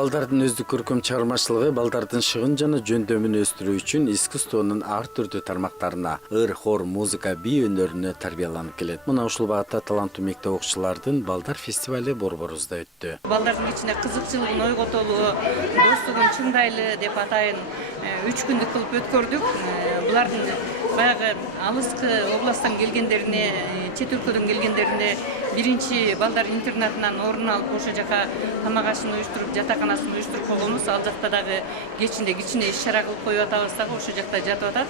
Балдардын өздүк көркөм чыгармачылыгы балдардын шыгын жана жөндөмүн өстүрүү үчүн искусствонун ар түрдүү тармактарына ыр, хор, музыка, би өнөрүнө тарбияланып келет. Мына ушул багытта таланттуу мектеп окуучулардын Балдар фестивали Борборубузда өттү. Балдардын ичинде кызыкчылыгын ойготолуу, достугун чыңдайлы деп атайын 3 күндүк кылып өткөрдүк. Булардын баягы алыскы областтан келгендерине, чет өлкөдөн келгендерине биринчи балдар интернатынан орун алып, ошол жака тамак ашын уюштуруп, жатаканасын уюштуруп койгонбуз. Ал жакта дагы кечинде кичине иш-чара кылып коюп атабыз дагы, ошол жакта жатып атат.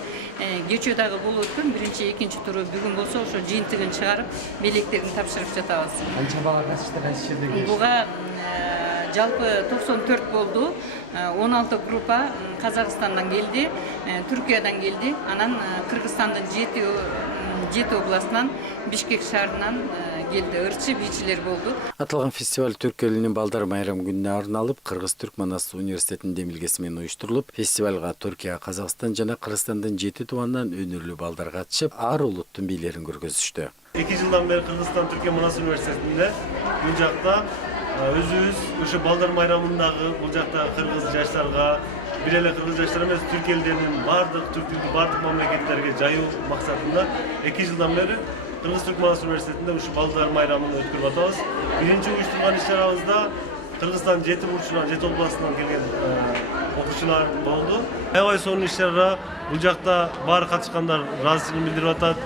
Кечөө дагы болуп өткөн, биринчи, экинчи туру бүгүн болсо ошо жыйынтыгын чыгарып, белектерин тапшырып жатабыз. Канча бала катышты, кайсы жерде келишти? Буга жалпы 94 болду. 16 группа Казакстандан келди, Түркиядан келди, анан Кыргызстандын 7 областынан, Бишкек шаарынан келди, ырчы бийчилер болду. Аталган фестиваль Түрк элинин Балдар майрам күнүнө арналып, Кыргыз-Түрк Манас университетинин демилгеси менен уюштурулуп, фестивалга Түркия, Казакстан жана Кыргызстандын 7 тубанынан өнөрлүү балдар катышып, ар улуттун бийлерин көргөзүштү. 2 жылдан бери Кыргызстан Түркия Манас университетинде бул жакта өзүбүз ошо Балдар майрамындагы бул жакта кыргыз жаштарга, бир эле кыргыз жаштар эмес, түрк элдеринин бардык түрктүктү бардык мамлекеттерге жайуу максатында 2 жылдан бери Кыргыз-Түрк Манас университетинде ушу Балдар майрамын өткөрүп атабыз. Биринчи уюштурган иш-чарабызда Кыргызстан 7 бурчунан, 7 областынан келген окуучулар болду. Аябай сонун иш-чара, бул жакта баары катышкандар ыраазычылыгын билдирип атат.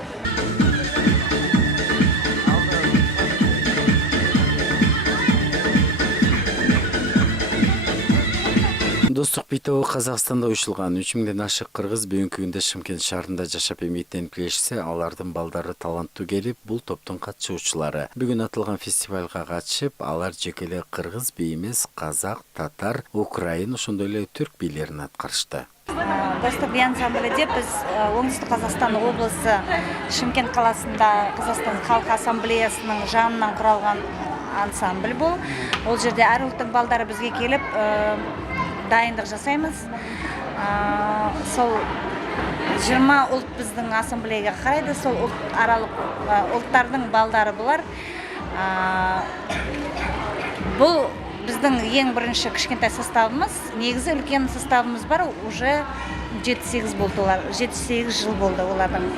Достук би тобу Казакстанда уюштурулган 3000ден ашык кыргыз бүгүнкү күндө Шымкент шаарында жашап эмгектенип келишсе, алардын балдары таланттуу келип, бул топтун катышуучулары. Бүгүн аталган фестивалга катышып, алар жеке эле кыргыз би эмес, казак, татар, украин, ошондой эле түрк бийлерин аткарышты. Достук би ансамблі деп біз Оңтүстік Қазақстан облысы Шымкент қаласында Қазақстан Халық Ассамблеясының жанынан құралған ансамбль бұл. Ол жерде әр ұлттың балдары бізге келіп дайындық жасаймыз. Сол 20 ұлт біздің ассамблеяға қарайды, сол ұлттардың балдары бұлар. Бұл біздің ең бірінші кішкентай составымыз, негізі үлкен составымыз бар, уже 7-8 жыл болды олардың.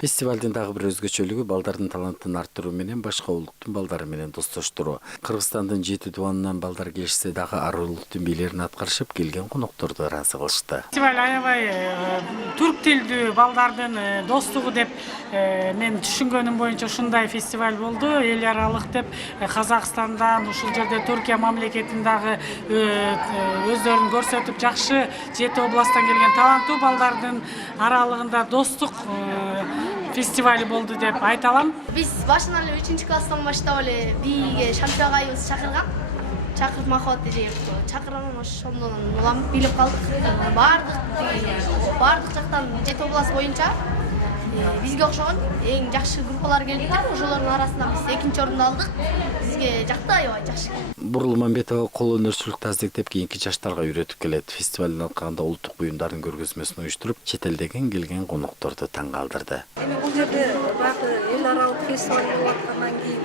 Фестивалдын дагы бир өзгөчөлүгү балдардын талантын арттыруу менен башка улуттун балдары менен достоштуруу. Кыргызстандын 7 тубанынан балдар келишсе дагы ар улуттун бийлерин аткарышып, келген конокторду ыраазы кылышты. Фестиваль аябай түрк тилдүү балдардын достугу деп мен түшүнгөнүм боюнча ушундай фестиваль болду. Эл аралык деп Казакстандан, ушул жерде Түркия мамлекетиндагы өздөрүн көрсөтүп, жакшы 7 областтан келген таланттуу балдардын аралыгында достук фестиваль болду деп айта алам. Биз башынан эле 3 класстан баштап эле бийге Шамшык айыбыз чакырган. Чакырып махабат эже чакырган, ошондон улам билип калдык. Бардык жактан 7 област боюнча бизге окшогон эң жакшы группалар келип, ошолордун арасынан биз 2-чи орунду алдык. Бизге жакты аябай жакшы. Бурул Мамбетова кол өнөрчүлүктү аздектеп кийинки жаштарга үйрөтүп келет. Фестивалдын алкагында улуттук буюмдардын көргөзмөсүн уюштуруп, чет элден келген конокторду таң калтырды. Бул жерде баягы эл аралык фестиваль болуп аткандан кийин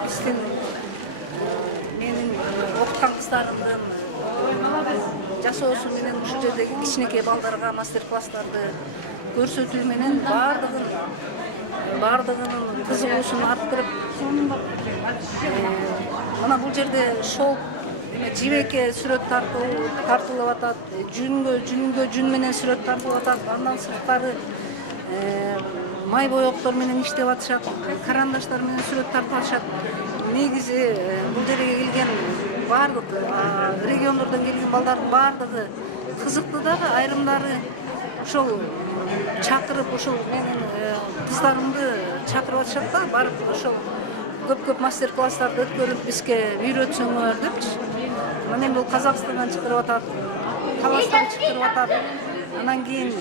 биздин менин окуткан кыздарымдын жашоосу менен ушул жердеги кичинекей балдарга мастер-класстарды көрсөтүү менен бардыгынын кызыгуусун арттырып, мына бул жерде шоу жибекке сүрөт тартылып атат, жүнгө жүн менен сүрөт тартылып атат, андан сырткары май боектор менен иштеп атышат, карандаштар менен сүрөт тартып атышат. Негизи бул жерге келген бардык региондордон келген балдардын бардыгы кызыктуу дагы, айрымдары ошол чакырып, ошол менин кыздарымды чакырып атышат да, барып ошол көп мастер-класстарды өткөрүп бизге үйрөтсөңөр депчи. Мына бул Казакстандан чакырып атат, Таластан чакырып атат. Анан кийин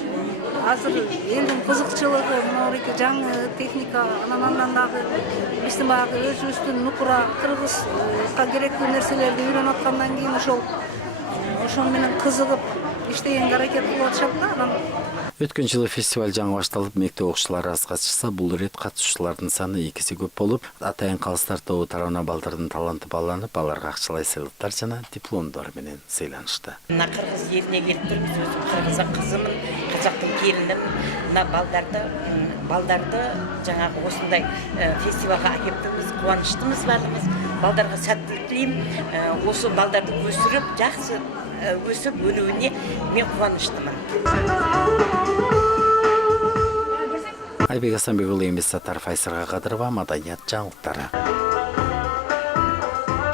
азыр элдин кызыкчылыгы, мынабеки жаңы техника, андан дагы биздин баягы өзүбүздүн нукура кыргызга керектүү нерселерди үйрөнүп аткандан кийин ошол менен кызыгып иштегенге аракет кылып атышат да анан. Өткөн жылы фестиваль жаңы башталып, мектеп окуучулары аз катышса, бул ирет катышуучулардын саны 2 көп болуп, Атайын калыстар тобу тарабынан балдардын таланты бааланып, аларга акчалай сыйлыктар жана дипломдор менен сыйланышты. Мына кыргыз елине келип турбуз, өзүм кыргыз кызымын, казактын келиним. Мына балдарды жаңағы осындай фестивалга алып келиппиз, кубанычтымыз барлыгыбыз. Балдарга сәттүүлүк тилейм. Осы балдарды өсүрүп, жакшы өсүп өнүүнүне мен кубанычтымын. Айбек Асанбек уулу, Эмес Саттаров, Айсырга Кадырова, Маданият жаңылыктары.